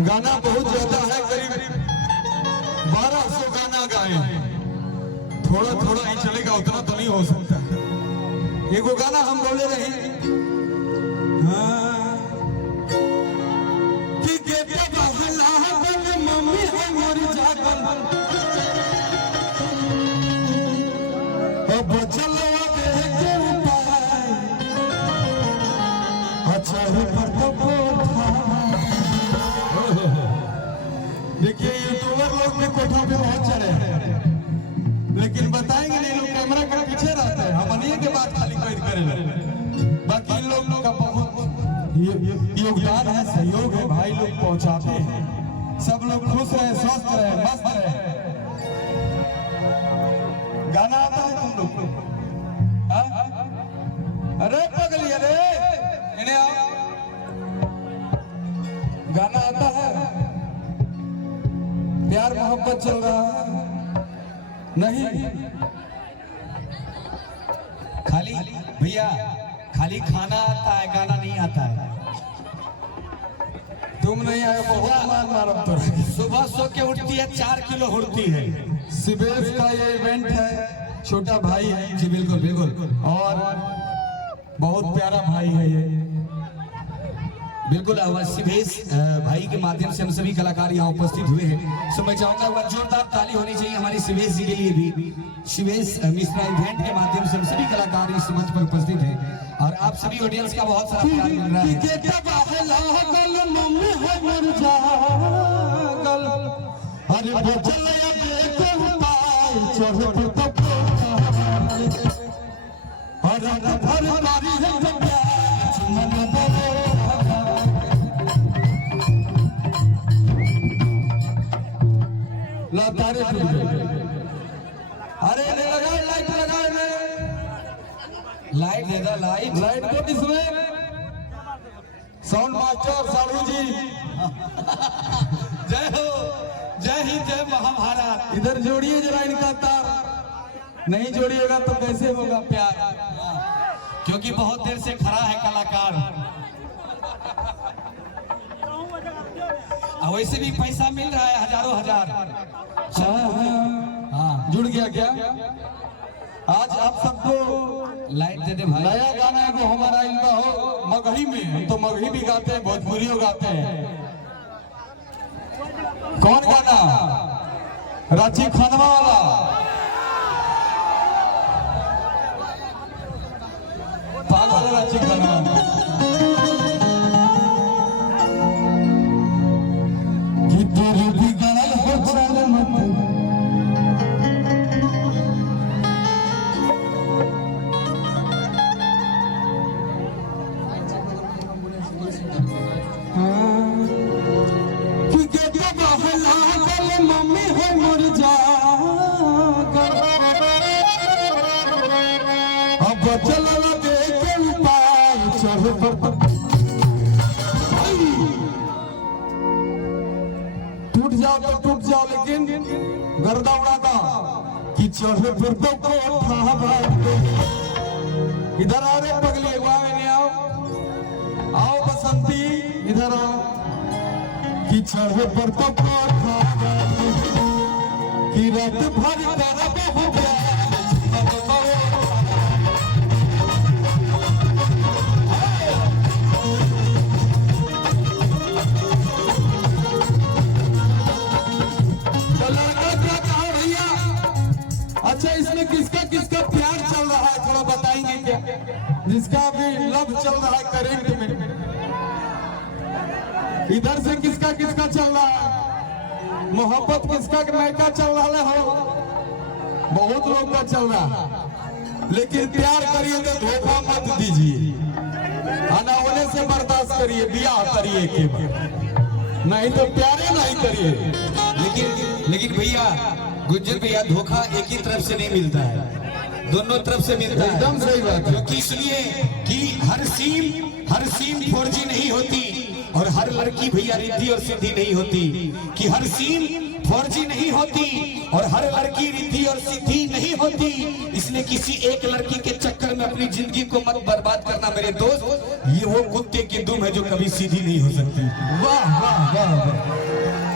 गाना बहुत ज्यादा है, करीब 1200 गाना गाए। थोड़ा थोड़ा ही चलेगा, उतना तो नहीं हो सकता। एगो गाना हम बोले रहे कि गेटे बहला बन मम्मी हमर जागल अब चलवा के उपाय अच्छा है पर तो देखिए यूट्यूबर लोग भी कोठा पे बहुत चढ़े हैं, लेकिन बताएंगे नहीं, लोग कैमरा के पीछे रहते हैं। हम अनिए के बात खाली कोई करे, बाकी इन लोग का बहुत योगदान है, सहयोग है, भाई लोग पहुंचाते हैं। सब लोग खुश रहे, स्वस्थ रहे, मस्त रहे। गाना आता है तुम लोग को? अरे पगली, अरे इन्हें आओ, गाना आता है? प्यार मोहब्बत चल रहा है नहीं? खाली भैया खाली खाना आता है, गाना नहीं आता है। तुम नहीं आए, बहुत मार मारब तो। सुबह सो के उठती है, 4 किलो उड़ती है। सिवेश का ये इवेंट है, छोटा भाई है जी, बिल्कुल बिल्कुल, और बहुत प्यारा भाई है ये, बिल्कुल। सिवेश भाई के माध्यम से हम सभी कलाकार यहाँ उपस्थित हुए हैं। सो मैं चाहूंगा वह जोरदार ताली होनी चाहिए हमारी सिवेश जी के लिए भी। सिवेश मिश्रा इवेंट के माध्यम से हम सभी कलाकार इस मंच पर उपस्थित हैं और आप सभी ऑडियंस का बहुत सारा प्यार मिल रहा है। अरे लगाए लाइट, लगाए लाइट दे दो, लाइट लाइट को इसमें साउंड मास्टर साधु जी जय हो, जय हिंद, जय महाभारत। इधर जोड़िए जरा इनका तार, नहीं जोड़िएगा तो कैसे होगा प्यार? क्योंकि बहुत देर से खड़ा है कलाकार, वैसे भी पैसा मिल रहा है, हजारों हजार। हाँ, जुड़ गया क्या? आज आप सबको लाइट दे दे भाई। नया गाना है वो हमारा इनका हो मगही में, तो मगही भी गाते हैं, भोजपुरियो गाते हैं। कौन गाना? रांची खनवा वाला। पागल रांची खनवा। टूट जाओ तो टूट जाओ, लेकिन गर्दा उड़ाता कि चढ़े फिर तो इधर आ रे पगली, आओ आओ बसंती, इधर आओ कि चढ़े पर तो कि रात भर अच्छा, इसमें किसका किसका प्यार चल रहा है थोड़ा बताएंगे क्या? जिसका भी लव चल रहा है करंट में, इधर से किसका किसका चल रहा है, मोहब्बत किसका नयका चल रहा हो, बहुत लोग का चल रहा है। लेकिन प्यार करिए तो धोखा मत दीजिए, अनावले से बर्दाश्त करिए, ब्याह करिए के नहीं तो प्यारे नहीं करिए। लेकिन भैया गुज्जर भैया, धोखा एक ही तरफ से नहीं मिलता है, दोनों तरफ से मिलता है। एकदम सही बात है। क्योंकि इसलिए कि हर सीम 4G नहीं होती, और हर लड़की भैया रिद्धि और सिद्धि नहीं होती, कि हर सीम 4G नहीं होती और हर लड़की रिद्धि और सिद्धि नहीं होती। इसलिए किसी एक लड़की के चक्कर में अपनी जिंदगी को मत बर्बाद करना मेरे दोस्त, ये वो कुत्ते की दुम है जो कभी सीधी नहीं हो सकती। वाह वाह वाह वाह।